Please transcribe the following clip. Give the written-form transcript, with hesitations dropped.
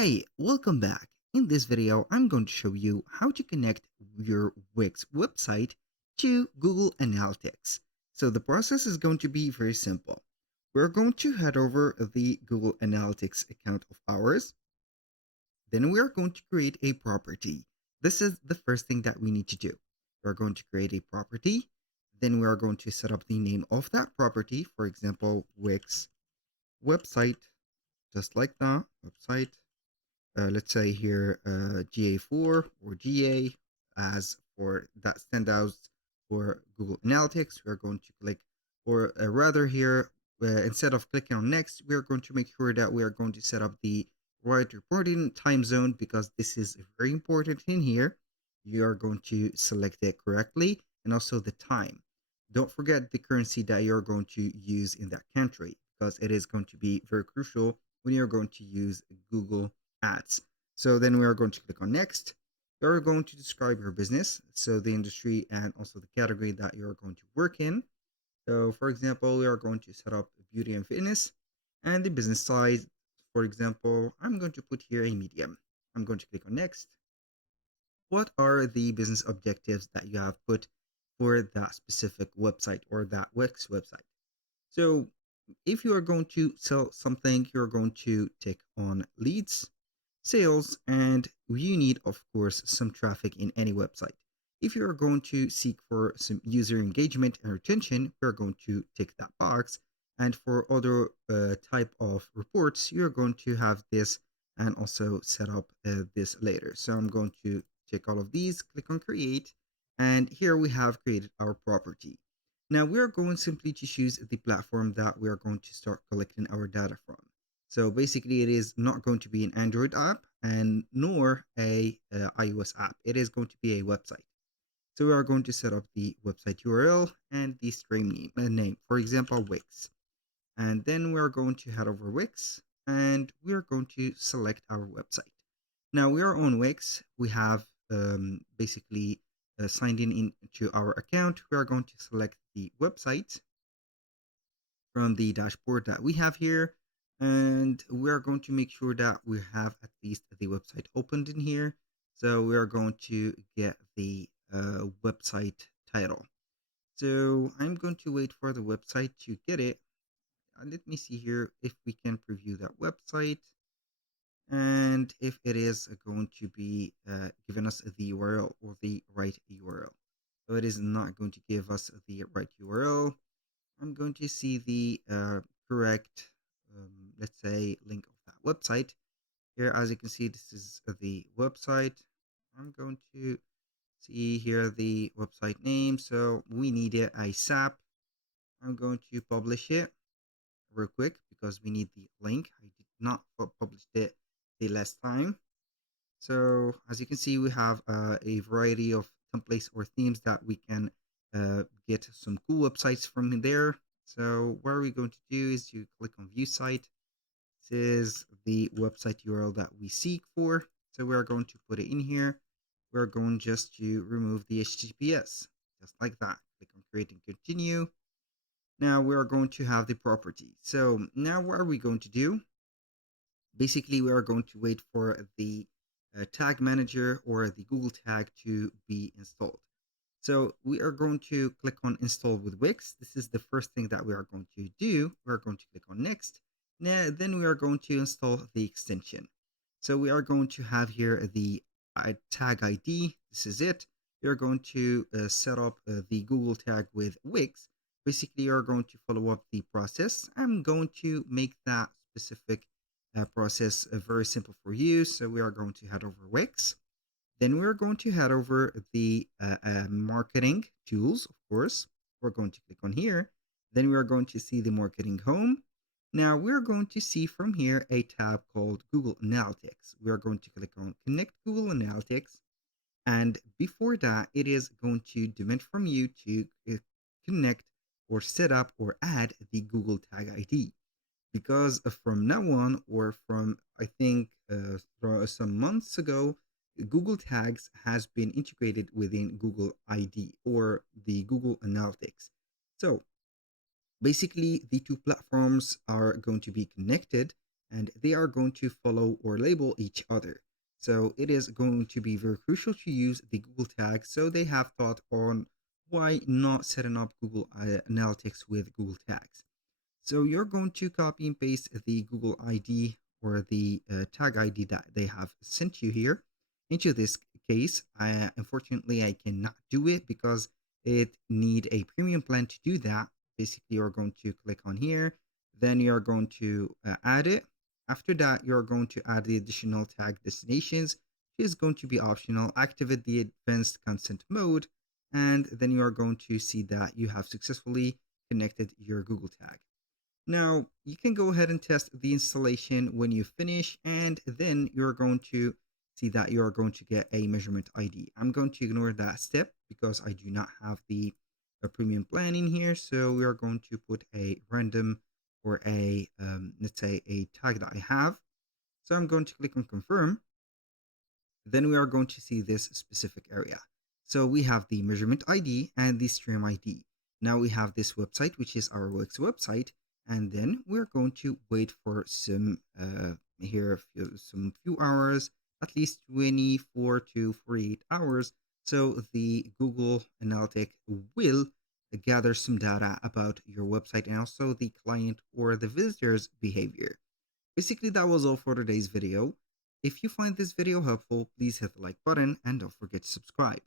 Hey, welcome back. In this video, I'm going to show you how to connect your Wix website to Google Analytics. So the process is going to be very simple. We're going to head over the Google Analytics account of ours. Then we are going to create a property. This is the first thing that we need to do. We're going to create a property. Then we are going to set up the name of that property. For example, Wix website, just like that, website. Let's say here GA4 or GA. As for that standouts for Google Analytics, we're going to click, or rather here, instead of clicking on next, we're going to make sure that we are going to set up the right reporting time zone, because this is very important in here. You are going to select it correctly, and also the time. Don't forget the currency that you're going to use in that country, because it is going to be very crucial when you're going to use Google Ads. So then we are going to click on next. You're going to describe your business, so the industry and also the category that you're going to work in. So for example, we are going to set up beauty and fitness, and the business size. For example, I'm going to put here a medium. I'm going to click on next. What are the business objectives that you have put for that specific website or that Wix website? So if you are going to sell something, you're going to take on leads, sales, and you need, of course, some traffic in any website. If you're going to seek for some user engagement and retention, we're going to tick that box. And for other type of reports, you're going to have this and also set up this later. So I'm going to check all of these, click on create, and here we have created our property. Now we are going simply to choose the platform that we are going to start collecting our data from. So basically, it is not going to be an Android app and nor a iOS app. It is going to be a website. So we are going to set up the website URL and the stream name, for example, Wix. And then we are going to head over Wix and we are going to select our website. Now we are on Wix. We have basically signed in into our account. We are going to select the website from the dashboard that we have here, and we are going to make sure that we have at least the website opened in here. So we are going to get the website title. So I'm going to wait for the website to get it. Let me see here if we can preview that website, and if it is going to be giving us the URL or the right URL. So it is not going to give us the right URL. I'm going to see the correct, let's say, link of that website. Here, as you can see, this is the website. I'm going to see here the website name. So we need it ASAP. I'm going to publish it real quick because we need the link. I did not publish it the last time. So as you can see, we have a variety of templates or themes that we can get some cool websites from there. So what we're going to do is you click on view site. This is the website URL that we seek for. So we're going to put it in here. We're going just to remove the HTTPS, just like that. Click on create and continue. Now we are going to have the property. So now what are we going to do? Basically, we are going to wait for the tag manager or the Google tag to be installed. So we are going to click on install with Wix. This is the first thing that we are going to do. We're going to click on next. Now, then we are going to install the extension. So we are going to have here the tag ID. This is it. You're going to set up the Google tag with Wix. Basically, you're going to follow up the process. I'm going to make that specific process very simple for you. So we are going to head over Wix. Then we're going to head over the marketing tools, of course. We're going to click on here. Then we're going to see the marketing home. Now we're going to see from here a tab called Google Analytics. We are going to click on Connect Google Analytics. And before that, it is going to demand from you to connect or set up or add the Google Tag ID. Because from now on, or from I think some months ago, Google Tags has been integrated within Google ID or the Google Analytics. So basically, the two platforms are going to be connected, and they are going to follow or label each other. So it is going to be very crucial to use the Google tag. So they have thought on why not setting up Google Analytics with Google tags. So you're going to copy and paste the Google ID or the tag ID that they have sent you here into this case. Unfortunately, I cannot do it because it need a premium plan to do that. Basically, you're going to click on here, then you're going to add it. After that, you're going to add the additional tag destinations, which is going to be optional. Activate the advanced consent mode, and then you are going to see that you have successfully connected your Google tag. Now, you can go ahead and test the installation when you finish, and then you're going to see that you're going to get a measurement ID. I'm going to ignore that step because I do not have the premium plan in here. So we are going to put a random or let's say a tag that I have. So I'm going to click on confirm. Then we are going to see this specific area. So we have the measurement ID and the stream ID. Now we have this website, which is our Wix website, and then we're going to wait for some some few hours, at least 24 to 48 hours. So the Google Analytic will gather some data about your website and also the client or the visitor's behavior. Basically, that was all for today's video. If you find this video helpful, please hit the like button and don't forget to subscribe.